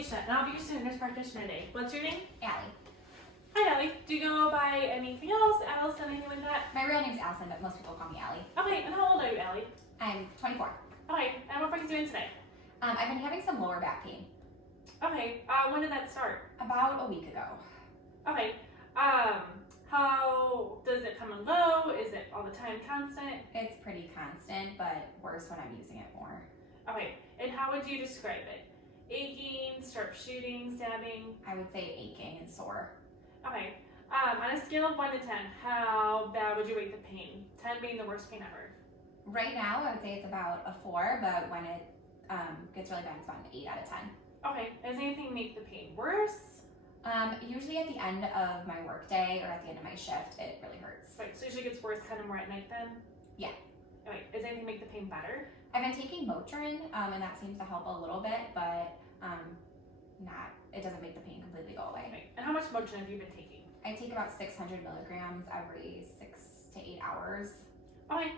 Alicia, and I'll be your student nurse practitioner today. What's your name? Allie. Hi, Allie. Do you go by anything else? Allison, anything like that? My real name's Allison, but most people call me Allie. Okay, and how old are you, Allie? I'm 24. Okay, and what are you doing today? I've been having some lower back pain. Okay, when did that start? About a week ago. Okay, how does it come and go? Is it all the time constant? It's pretty constant, but worse when I'm using it more. Okay, and how would you describe it? Aching, sharp shooting, stabbing? I would say aching and sore. Okay, on a scale of 1 to 10, how bad would you rate the pain? 10 being the worst pain ever. Right now, I would say it's about a 4, but when it gets really bad, it's about an 8 out of 10. Okay, does anything make the pain worse? Usually at the end of my workday or at the end of my shift, it really hurts. Right, so usually gets worse kind of more at night then? Yeah. Okay, does anything make the pain better? I've been taking Motrin, and that seems to help a little bit, but it doesn't make the pain completely go away. Right, and how much Motrin have you been taking? I take about 600 milligrams every 6 to 8 hours. Okay,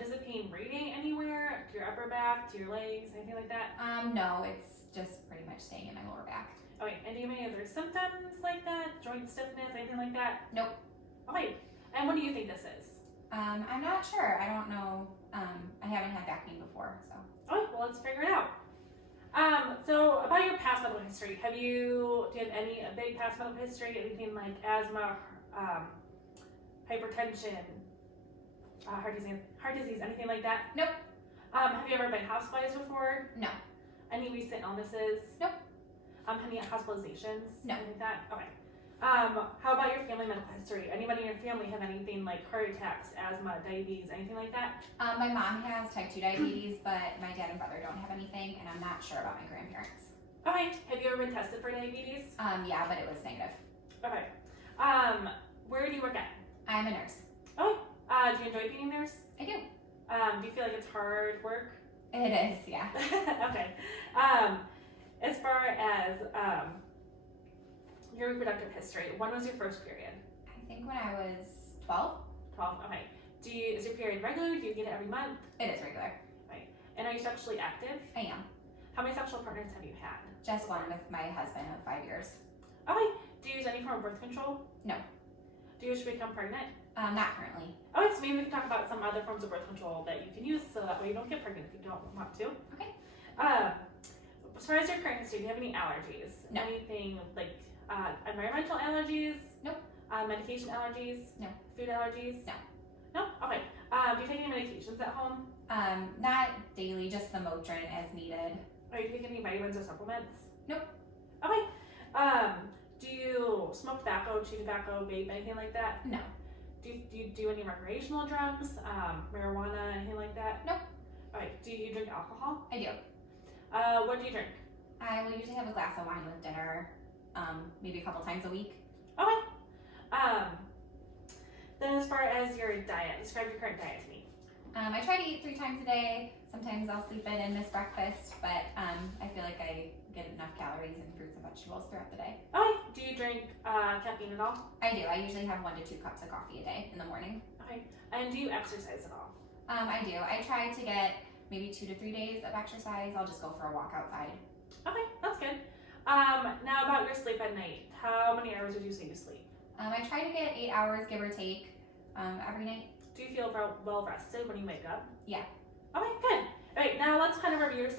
does the pain radiate anywhere? To your upper back, to your legs, anything like that? No, it's just pretty much staying in my lower back. Okay, and do you have any other symptoms like that? Joint stiffness, anything like that? Nope. Okay, and what do you think this is? I'm not sure. I don't know. I haven't had back pain before, so. Okay, well, let's figure it out. So about your past medical history, do you have a big past medical history, anything like asthma, hypertension, heart disease, anything like that? Nope. Have you ever been hospitalized before? No. Any recent illnesses? Nope. Any hospitalizations? No. Anything like that? Okay. How about your family medical history? Anybody in your family have anything like heart attacks, asthma, diabetes, anything like that? My mom has type 2 diabetes, but my dad and brother don't have anything, and I'm not sure about my grandparents. Okay. Have you ever been tested for diabetes? Yeah, but it was negative. Okay. Where do you work at? I'm a nurse. Oh, do you enjoy being a nurse? I do. Do you feel like it's hard work? It is, yeah. Okay. As far as your reproductive history, when was your first period? I think when I was 12. 12. Okay. Is your period regular? Do you get it every month? It is regular. Right. And are you sexually active? I am. How many sexual partners have you had? Just one with my husband of 5 years. Okay. Do you use any form of birth control? No. Do you wish to become pregnant? Not currently. Okay, so maybe we can talk about some other forms of birth control that you can use so that way you don't get pregnant if you don't want to. Okay. As far as your current history, do you have any allergies? No. Anything like environmental allergies? Nope. Medication allergies? No. Food allergies? No. No? Okay. Do you take any medications at home? Not daily, just the Motrin as needed. Are you taking any vitamins or supplements? Nope. Okay. Do you smoke tobacco, chew tobacco, vape, anything like that? No. Do you do any recreational drugs? Marijuana, anything like that? Nope. Alright, do you drink alcohol? I do. What do you drink? I will usually have a glass of wine with dinner, maybe a couple times a week. Okay. Then as far as your diet, describe your current diet to me. I try to eat 3 times a day. Sometimes I'll sleep in and miss breakfast, but I feel like I get enough calories and fruits and vegetables throughout the day. Okay. Do you drink caffeine at all? I do. I usually have 1 to 2 cups of coffee a day in the morning. Okay. And do you exercise at all? I do. I try to get maybe 2 to 3 days of exercise. I'll just go for a walk outside. Okay, that's good. Now about your sleep at night. How many hours would you say you sleep? I try to get 8 hours, give or take, every night. Do you feel well rested when you wake up? Yeah. Okay, good. All right, now let's kind of review your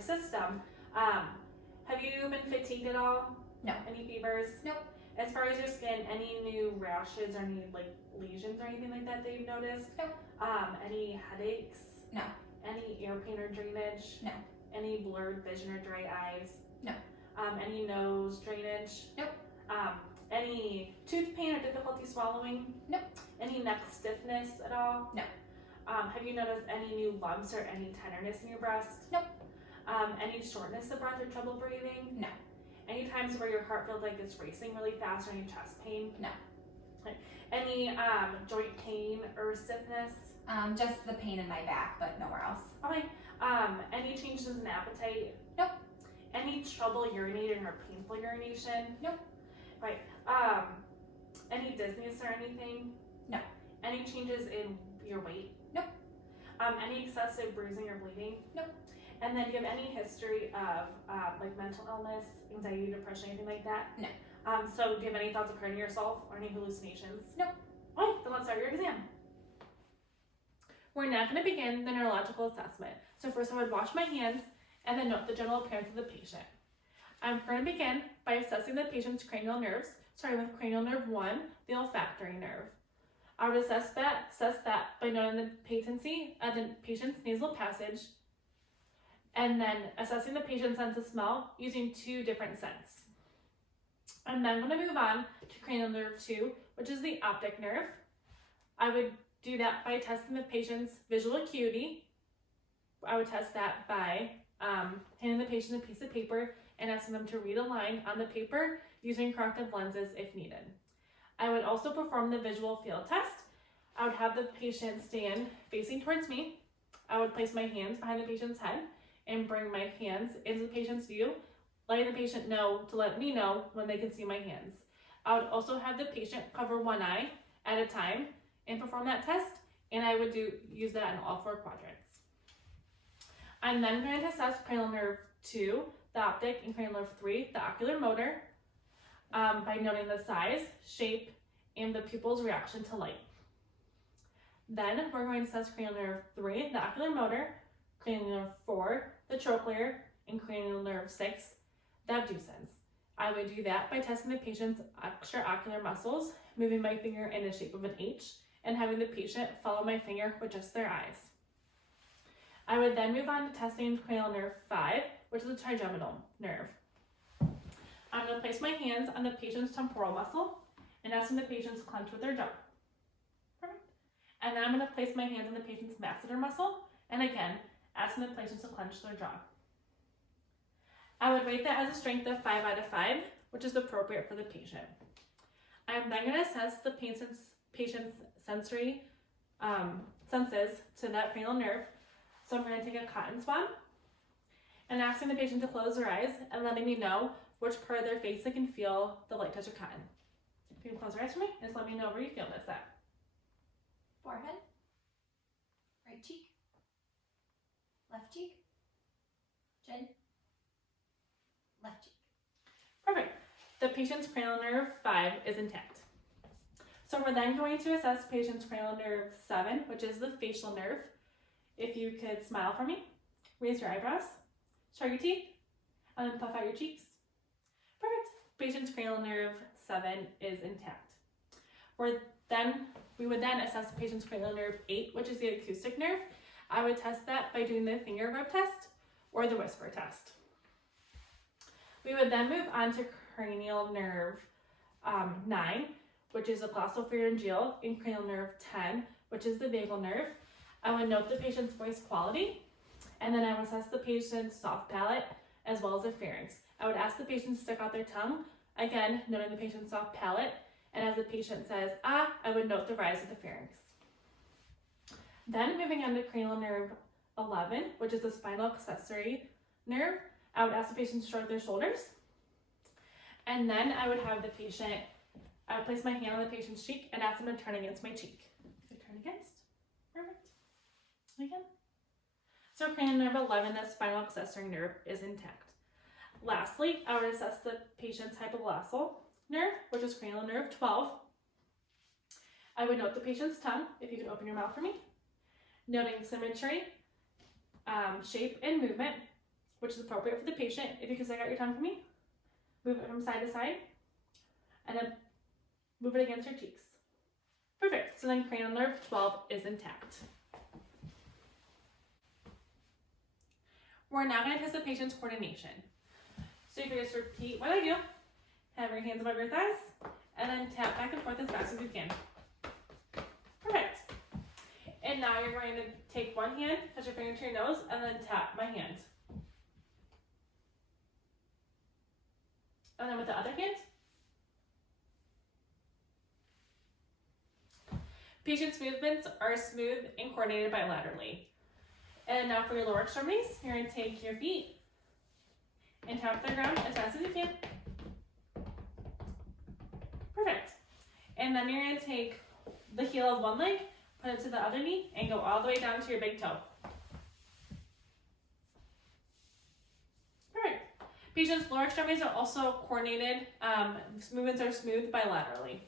system. Have you been fatigued at all? No. Any fevers? Nope. As far as your skin, any new rashes or any like lesions or anything like that you've noticed? Nope. Any headaches? No. Any ear pain or drainage? No. Any blurred vision or dry eyes? No. Any nose drainage? Nope. Any tooth pain or difficulty swallowing? Nope. Any neck stiffness at all? No. Have you noticed any new lumps or any tenderness in your breast? Nope. Any shortness of breath or trouble breathing? No. Any times where your heart feels like it's racing really fast or any chest pain? No. Okay. Any joint pain or stiffness? Just the pain in my back, but nowhere else. Okay. Any changes in appetite? Nope. Any trouble urinating or painful urination? Nope. Right. Any dizziness or anything? No. Any changes in your weight? Nope. Any excessive bruising or bleeding? Nope. And then do you have any history of like mental illness, anxiety, depression, anything like that? No. So do you have any thoughts of hurting yourself or any hallucinations? Nope. Okay, then let's start your exam. We're now going to begin the neurological assessment. So first I would wash my hands and then note the general appearance of the patient. I'm going to begin by assessing the patient's cranial nerves, starting with cranial nerve 1, the olfactory nerve. I would assess that by noting the patency of the patient's nasal passage, and then assessing the patient's sense of smell using 2 different scents. I'm then going to move on to cranial nerve 2, which is the optic nerve. I would do that by testing the patient's visual acuity. I would test that by handing the patient a piece of paper and asking them to read a line on the paper using corrective lenses if needed. I would also perform the visual field test. I would have the patient stand facing towards me. I would place my hands behind the patient's head and bring my hands into the patient's view, letting the patient know to let me know when they can see my hands. I would also have the patient cover one eye at a time and perform that test, and I would use that in all 4 quadrants. I'm then going to assess cranial nerve 2, the optic, and cranial nerve 3, the ocular motor, by noting the size, shape, and the pupil's reaction to light. Then we're going to assess cranial nerve 3, the ocular motor, cranial nerve 4, the trochlear, and cranial nerve 6, the abducens. I would do that by testing the patient's extraocular muscles, moving my finger in the shape of an H, and having the patient follow my finger with just their eyes. I would then move on to testing cranial nerve 5, which is the trigeminal nerve. I'm going to place my hands on the patient's temporal muscle and asking the patient to clench with their jaw. Perfect. And then I'm going to place my hands on the patient's masseter muscle, and again, asking the patient to clench their jaw. I would rate that as a strength of 5 out of 5, which is appropriate for the patient. I'm then going to assess the patient's sensory senses to that cranial nerve. So I'm going to take a cotton swab and asking the patient to close their eyes and letting me know which part of their face they can feel the light touch of cotton. If you can close your eyes for me, just let me know where you feel this at. Forehead, right cheek, left cheek, chin, left cheek. Perfect. The patient's cranial nerve 5 is intact. So we're then going to assess patient's cranial nerve 7, which is the facial nerve. If you could smile for me, raise your eyebrows, show your teeth, and then puff out your cheeks. Perfect. Patient's cranial nerve 7 is intact. We would then assess the patient's cranial nerve 8, which is the acoustic nerve. I would test that by doing the finger rub test or the whisper test. We would then move on to cranial nerve 9, which is the glossopharyngeal, and cranial nerve 10, which is the vagal nerve. I would note the patient's voice quality, and then I would assess the patient's soft palate as well as the pharynx. I would ask the patient to stick out their tongue, again, noting the patient's soft palate, and as the patient says, ah, I would note the rise of the pharynx. Then moving on to cranial nerve 11, which is the spinal accessory nerve, I would ask the patient to shrug their shoulders, and then I would have the patient, I would place my hand on the patient's cheek and ask them to turn against my cheek. So turn against, perfect. Again. So cranial nerve 11, the spinal accessory nerve, is intact. Lastly, I would assess the patient's hypoglossal nerve, which is cranial nerve 12. I would note the patient's tongue, if you could open your mouth for me, noting symmetry, shape, and movement, which is appropriate for the patient. If you could stick out your tongue for me, move it from side to side, and then move it against your cheeks. Perfect. So then cranial nerve 12 is intact. We're now going to test the patient's coordination. So you can just repeat what I do. Have your hands above your thighs, and then tap back and forth as fast as you can. Perfect. And now you're going to take one hand, touch your finger to your nose, and then tap my hand. And then with the other hand. Patient's movements are smooth and coordinated bilaterally. And now for your lower extremities, you're going to take your feet and tap the ground as fast as you can. Perfect. And then you're going to take the heel of one leg, put it to the other knee, and go all the way down to your big toe. Patient's lower extremities are also coordinated. Movements are smooth bilaterally.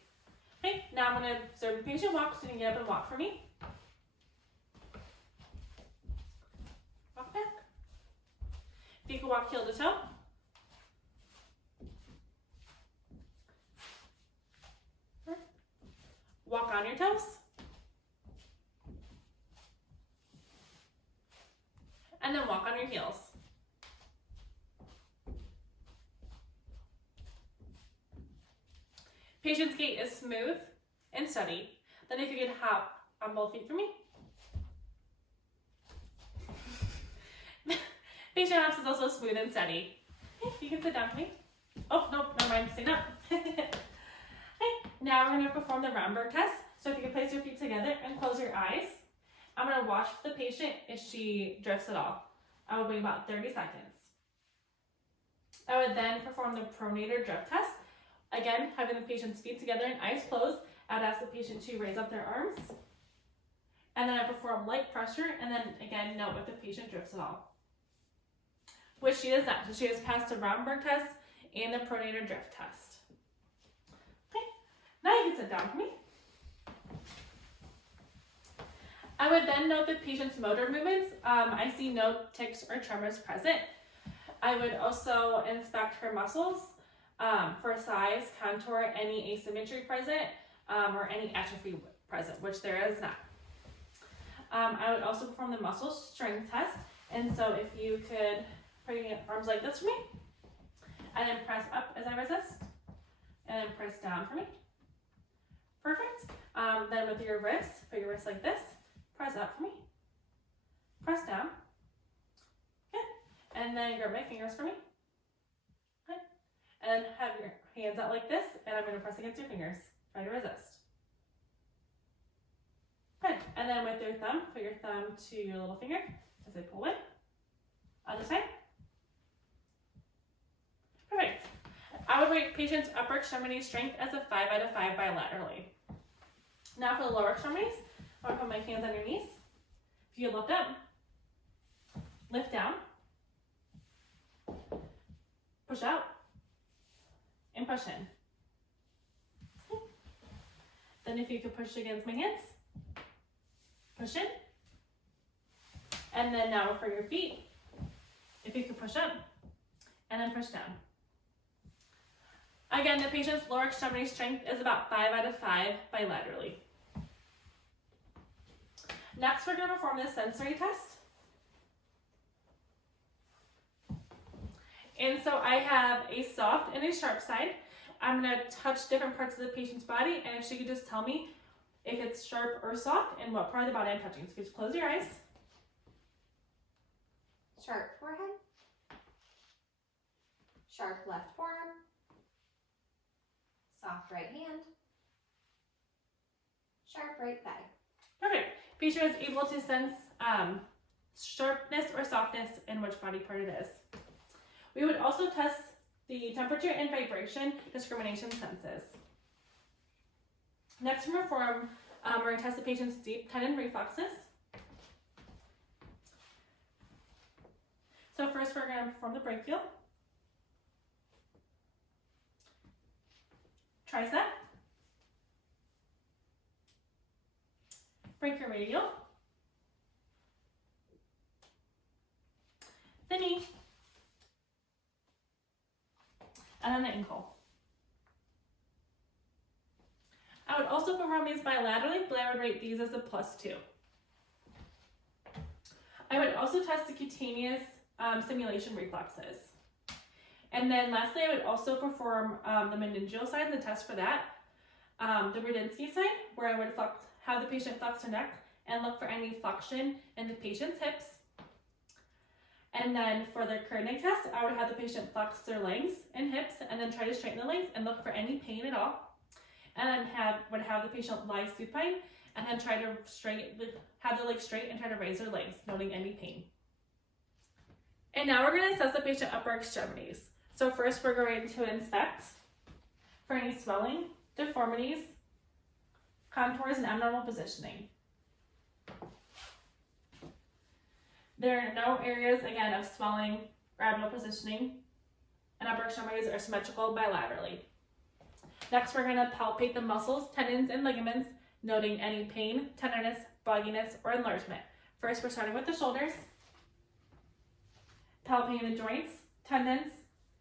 Okay, now I'm going to observe the patient walk, so you can get up and walk for me. Walk back. If you can walk heel to toe. Walk on your toes. And then walk on your heels. Patient's gait is smooth and steady. Then if you could hop on both feet for me. Patient hops is also smooth and steady. Okay, you can sit down for me. Oh, nope, never mind, stand up. Okay, now we're going to perform the Romberg test. So if you can place your feet together and close your eyes, I'm going to watch the patient if she drifts at all. I will wait about 30 seconds. I would then perform the pronator drift test. Again, having the patient's feet together and eyes closed, I would ask the patient to raise up their arms. And then I perform light pressure, and then again, note if the patient drifts at all. Which she does not. So she has passed the Romberg test and the pronator drift test. Okay, now you can sit down for me. I would then note the patient's motor movements. I see no tics or tremors present. I would also inspect her muscles for size, contour, any asymmetry present, or any atrophy present, which there is not. I would also perform the muscle strength test. And so if you could put your arms like this for me, and then press up as I resist, and then press down for me. Perfect. Then with your wrist, put your wrist like this, press up for me, press down. Good. And then grab my fingers for me. Good. And then have your hands out like this, and I'm going to press against your fingers. Try to resist. Good. And then with your thumb, put your thumb to your little finger as I pull away. Other side. Perfect. I would rate patient's upper extremity strength as a 5 out of 5 bilaterally. Now for the lower extremities, I'm going to put my hands on your knees. If you lift up, lift down, push out, and push in. Then if you could push against my hands, push in. And then now for your feet, if you could push up, and then push down. Again, the patient's lower extremity strength is about 5 out of 5 bilaterally. Next, we're going to perform the sensory test. And so I have a soft and a sharp side. I'm going to touch different parts of the patient's body, and if she could just tell me if it's sharp or soft and what part of the body I'm touching. So just close your eyes. Sharp forehead. Sharp left forearm. Soft right hand. Sharp right thigh. Perfect. Patient is able to sense sharpness or softness in which body part it is. We would also test the temperature and vibration discrimination senses. Next, we're going to test the patient's deep tendon reflexes. So first, we're going to perform the brachial, tricep, brachioradial, the knee, and then the ankle. I would also perform these bilaterally, but I would rate these as a +2. I would also test the cutaneous simulation reflexes. And then lastly, I would also perform the meningeal side, the test for that. The Rudinsky side, where I would have the patient flex her neck and look for any flexion in the patient's hips. And then for the Kernig test, I would have the patient flex their legs and hips and then try to straighten the legs and look for any pain at all. And then would have the patient lie supine and then try to have the legs straight and try to raise their legs, noting any pain. And now we're going to assess the patient upper extremities. So first we're going to inspect for any swelling, deformities, contours, and abnormal positioning. There are no areas, again, of swelling or abnormal positioning and upper extremities are symmetrical bilaterally. Next, we're going to palpate the muscles, tendons, and ligaments, noting any pain, tenderness, bogginess, or enlargement. First, we're starting with the shoulders, palpating the joints, tendons,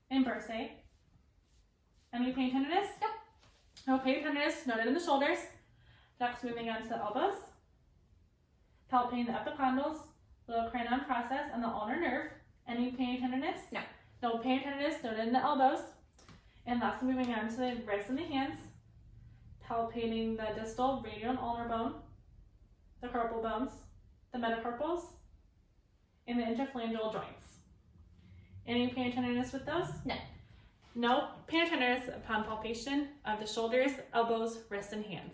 and bursae. Any pain, tenderness? Nope. No pain, tenderness noted in the shoulders. Next, moving on to the elbows, palpating the epicondyles, little cranial process, and the ulnar nerve. Any pain, tenderness? No. No pain, tenderness noted in the elbows. And lastly, moving on to the wrists and the hands, palpating the distal, radial, and ulnar bone, the carpal bones, the metacarpals, and the interphalangeal joints. Any pain or tenderness with those? No. No pain or tenderness upon palpation of the shoulders, elbows, wrists, and hands.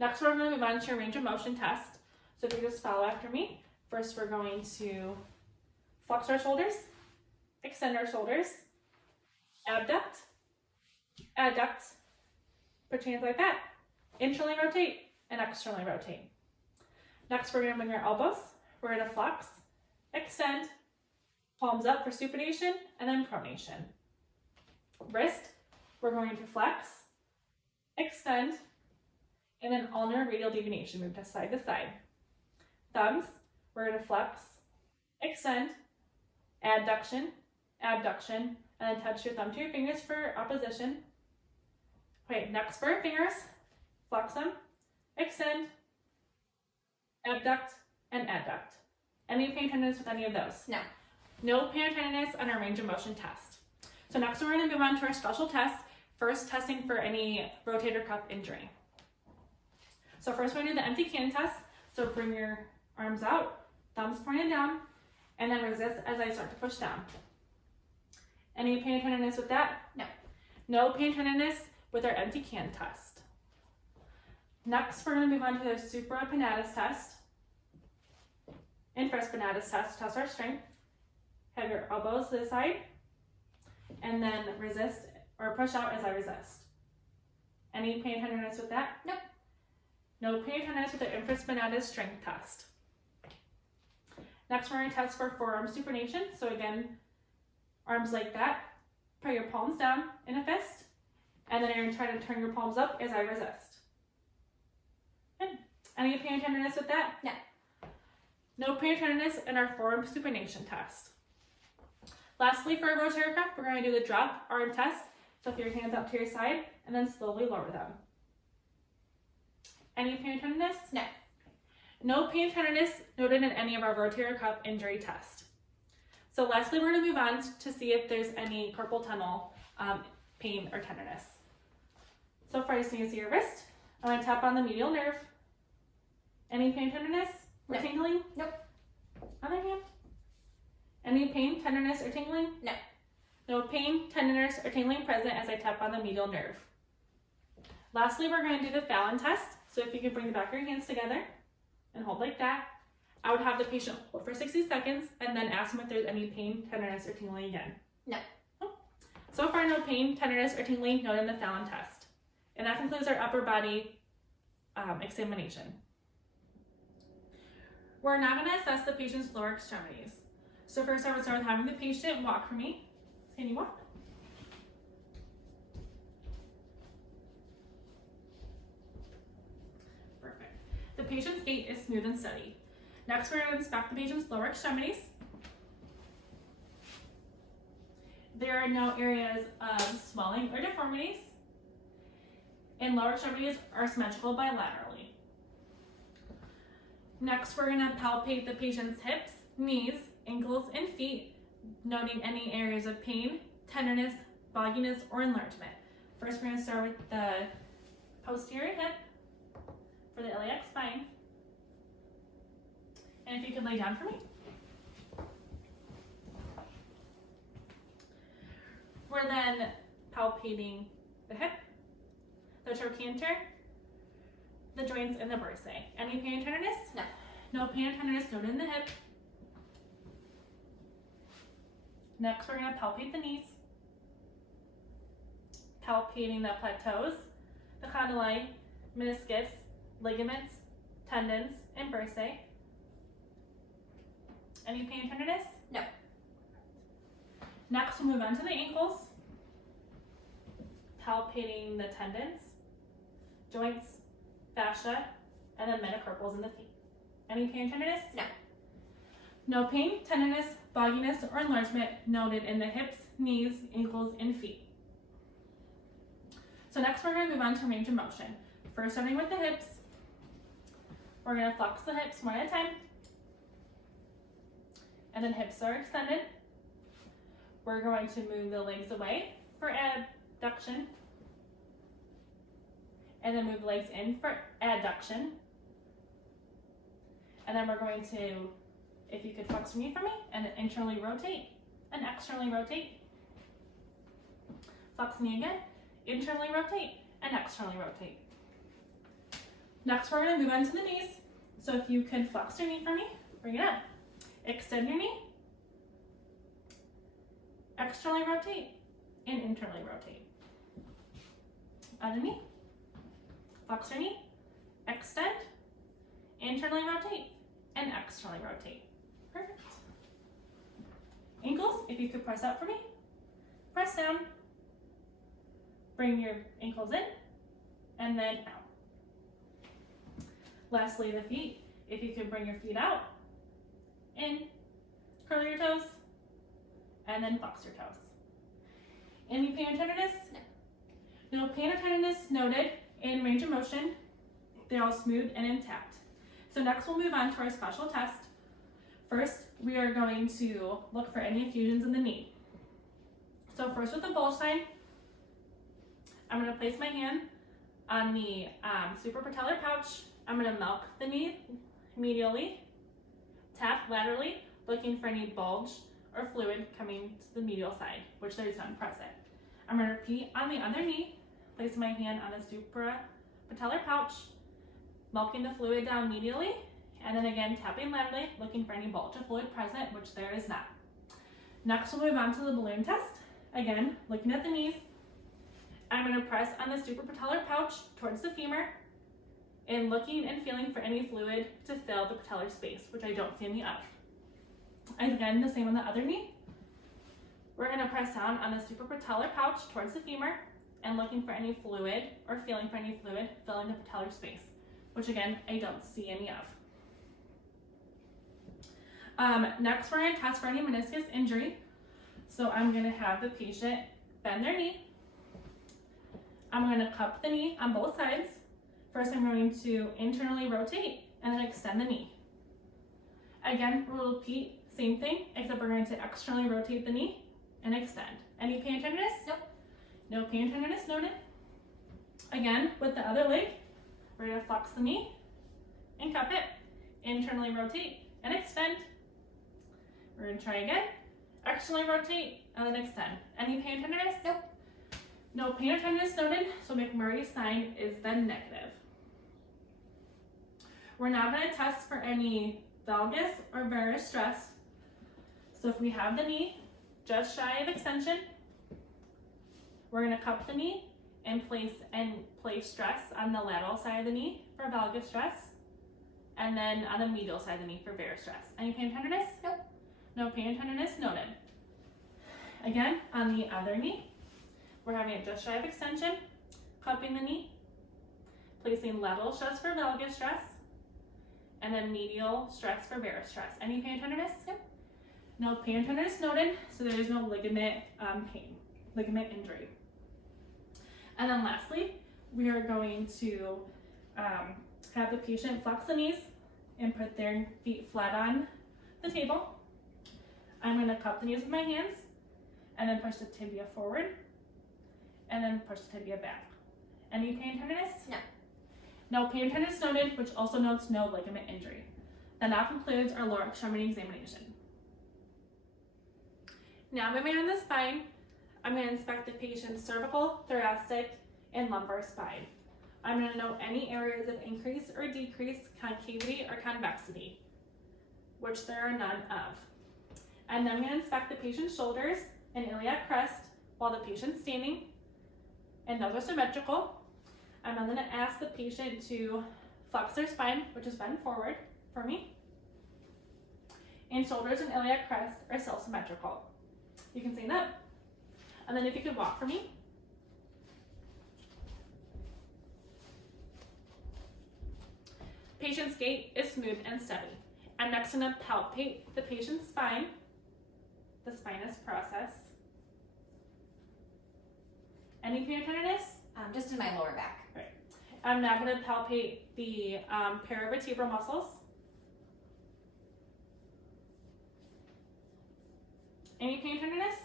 Next, we're going to move on to a range of motion test. So if you just follow after me, first we're going to flex our shoulders, extend our shoulders, abduct, adduct, put your hands like that, internally rotate, and externally rotate. Next, we're going to bring our elbows, we're going to flex, extend, palms up for supination, and then pronation. Wrist, we're going to flex, extend, and then ulnar radial deviation, move to side. Thumbs, we're going to flex, extend, adduction, abduction, and then touch your thumb to your fingers for opposition. Okay, next for our fingers, flex them, extend, abduct, and adduct. Any pain or tenderness with any of those? No. No pain or tenderness on our range of motion test. So next we're going to move on to our special test, first testing for any rotator cuff injury. So first we're going to do the empty can test. So bring your arms out, thumbs pointed down, and then resist as I start to push down. Any pain or tenderness with that? No. No pain or tenderness with our empty can test. Next, we're going to move on to the supraspinatus test, infraspinatus test to test our strength. Have your elbows to the side, and then resist or push out as I resist. Any pain or tenderness with that? Nope. No pain or tenderness with the infraspinatus strength test. Next, we're going to test for forearm supination. So again, arms like that. Put your palms down in a fist, and then you're going to try to turn your palms up as I resist. Good. Any pain or tenderness with that? No. No pain or tenderness in our forearm supination test. Lastly, for our rotator cuff, we're going to do the drop arm test. So if your hands up to your side, and then slowly lower them. Any pain or tenderness? No. No pain or tenderness noted in any of our rotator cuff injury tests. So lastly, we're going to move on to see if there's any carpal tunnel pain or tenderness. So first, you can see your wrist. I'm going to tap on the medial nerve. Any pain, tenderness, or No. tingling? Nope. Other hand. Any pain, tenderness, or tingling? No. No pain, tenderness, or tingling present as I tap on the medial nerve. Lastly, we're going to do the Fallon test. So if you can bring the back of your hands together and hold like that, I would have the patient hold for 60 seconds and then ask them if there's any pain, tenderness, or tingling again. No. So far, no pain, tenderness, or tingling noted in the Fallon test. And that concludes our upper body examination. We're now going to assess the patient's lower extremities. So first, I would start with having the patient walk for me. Can you walk? Perfect. The patient's gait is smooth and steady. Next, we're going to inspect the patient's lower extremities. There are no areas of swelling or deformities, and lower extremities are symmetrical bilaterally. Next, we're going to palpate the patient's hips, knees, ankles, and feet, noting any areas of pain, tenderness, bogginess, or enlargement. First, we're going to start with the posterior hip for the iliac spine. And if you could lay down for me. We're then palpating the hip, the trochanter, the joints, and the bursae. Any pain or tenderness? No. No pain or tenderness noted in the hip. Next, we're going to palpate the knees, palpating the plateaus, the condyle, meniscus, ligaments, tendons, and bursae. Any pain or tenderness? No. Next, we'll move on to the ankles, palpating the tendons, joints, fascia, and then metacarpals in the feet. Any pain or tenderness? No. No pain, tenderness, fogginess, or enlargement noted in the hips, knees, ankles, and feet. So next we're going to move on to range of motion. First, starting with the hips, we're going to flex the hips one at a time, and then hips are extended. We're going to move the legs away for adduction, and then move the legs in for adduction. And then we're going to, if you could flex your knee for me, and internally rotate and externally rotate. Flex the knee again, internally rotate and externally rotate. Next, we're going to move on to the knees. So if you could flex your knee for me, bring it up. Extend your knee, externally rotate, and internally rotate. Other knee, flex your knee, extend, internally rotate, and externally rotate. Perfect. Ankles, if you could press up for me, press down, bring your ankles in, and then out. Lastly, the feet, if you could bring your feet out, in, curl your toes, and then flex your toes. Any pain or tenderness? No. No pain or tenderness noted in range of motion. They're all smooth and intact. So next we'll move on to our special test. First, we are going to look for any effusions in the knee. So first with the bulge sign, I'm going to place my hand on the suprapatellar pouch. I'm going to milk the knee medially, tap laterally, looking for any bulge or fluid coming to the medial side, which there's none present. I'm going to repeat on the other knee, place my hand on the suprapatellar pouch, milking the fluid down medially, and then again tapping laterally, looking for any bulge or fluid present, which there is not. Next, we'll move on to the balloon test. Again, looking at the knees, I'm going to press on the suprapatellar pouch towards the femur, and looking and feeling for any fluid to fill the patellar space, which I don't see any of. Again, the same on the other knee. We're going to press down on the suprapatellar pouch towards the femur and looking for any fluid or feeling for any fluid filling the patellar space, which again, I don't see any of. Next, we're going to test for any meniscus injury. So I'm going to have the patient bend their knee. I'm going to cup the knee on both sides. First, I'm going to internally rotate and then extend the knee. Again, we'll repeat, same thing, except we're going to externally rotate the knee and extend. Any pain tenderness? Nope. No pain tenderness noted. Again, with the other leg, we're going to flex the knee and cup it, internally rotate and extend. We're going to try again, externally rotate and then extend. Any pain tenderness? Nope. No pain or tenderness noted, so McMurray's sign is then negative. We're now going to test for any valgus or varus stress. So if we have the knee just shy of extension, we're going to cup the knee and place stress on the lateral side of the knee for valgus stress, and then on the medial side of the knee for varus stress. Any pain or tenderness? Nope. No pain or tenderness noted. Again, on the other knee, we're having it just shy of extension, cupping the knee, placing lateral stress for valgus stress, and then medial stress for varus stress. Any pain or tenderness? Nope. No pain or tenderness noted, so there is no ligament pain, ligament injury. And then lastly, we are going to have the patient flex the knees and put their feet flat on the table. I'm going to cup the knees with my hands and then push the tibia forward and then push the tibia back. Any pain tenderness? No. No pain tenderness noted, which also notes no ligament injury. That now concludes our lower extremity examination. Now moving on the spine, I'm going to inspect the patient's cervical, thoracic, and lumbar spine. I'm going to note any areas of increased or decreased concavity or convexity, which there are none of. And then I'm going to inspect the patient's shoulders and iliac crest while the patient's standing, and those are symmetrical. I'm then going to ask the patient to flex their spine, which is bend forward for me. And shoulders and iliac crest are still symmetrical. You can stand up. And then if you could walk for me. Patient's gait is smooth and steady. I'm next going to palpate the patient's spine, the spinous process. Any pain or tenderness? Just in my lower back. I'm now going to palpate the paravertebral muscles. Any pain or tenderness?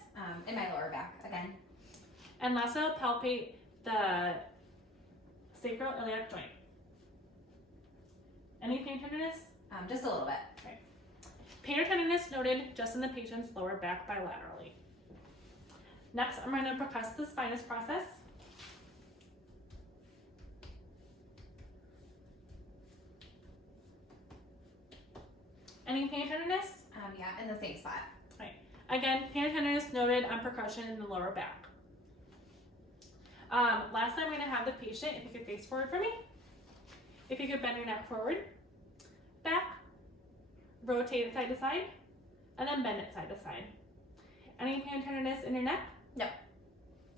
In my lower back again. And lastly, I'll palpate the sacroiliac joint. Any pain or tenderness? Just a little bit. Pain or tenderness noted just in the patient's lower back bilaterally. Next, I'm going to percuss the spinous process. Any pain or tenderness? Yeah, in the same spot. Again, pain or tenderness noted on percussion in the lower back. Lastly, I'm going to have the patient, if you could face forward for me. If you could bend your neck forward, back, rotate it side to side, and then bend it side to side. Any pain or tenderness in your neck? No.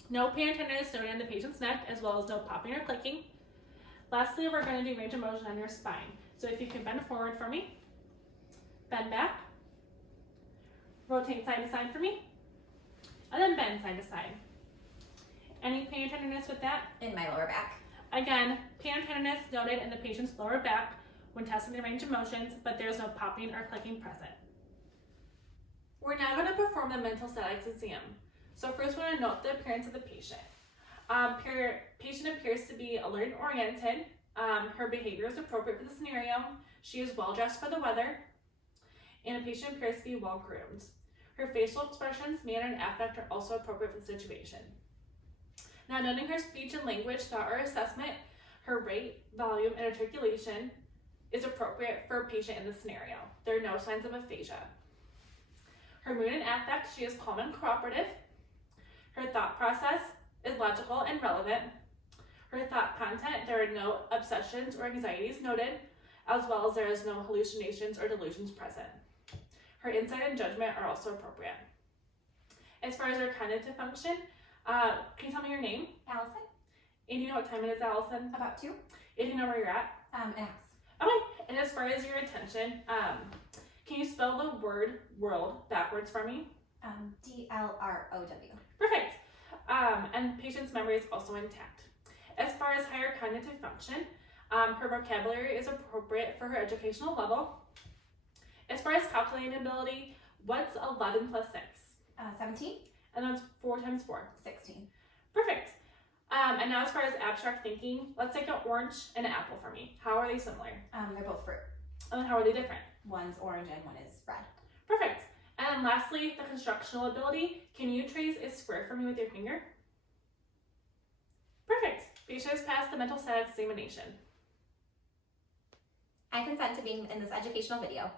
No pain or tenderness noted on the patient's neck, as well as no popping or clicking. Lastly, we're going to do range of motion on your spine. So if you could bend forward for me, bend back, rotate side to side for me, and then bend side to side. Any pain or tenderness with that? In my lower back. Again, pain or tenderness noted in the patient's lower back when testing the range of motions, but there's no popping or clicking present. We're now going to perform the mental statics exam. So first we're going to note the appearance of the patient. Patient appears to be alert and oriented. Her behavior is appropriate for the scenario. She is well dressed for the weather. And the patient appears to be well groomed. Her facial expressions, manner, and affect are also appropriate for the situation. Now, noting her speech and language throughout our assessment, her rate, volume, and articulation is appropriate for a patient in the scenario. There are no signs of aphasia. Her mood and affect, she is calm and cooperative. Her thought process is logical and relevant. Her thought content, there are no obsessions or anxieties noted, as well as there is no hallucinations or delusions present. Her insight and judgment are also appropriate. As far as her cognitive function, can you tell me your name? Allison? And you know what time it is, Allison? About 2. And you know where you're at? An house. Okay, and as far as your attention, can you spell the word world backwards for me? DLROW. Perfect. And patient's memory is also intact. As far as higher cognitive function, her vocabulary is appropriate for her educational level. As far as calculating ability, what's 11 plus 6? 17. And that's 4 times 4. 16. Perfect. And now as far as abstract thinking, let's take an orange and an apple for me. How are they similar? They're both fruit. And then how are they different? One's orange and one is red. Perfect. And then lastly, the constructional ability. Can you trace a square for me with your finger? Perfect. Patient has passed the mental status examination. I consent to being in this educational video.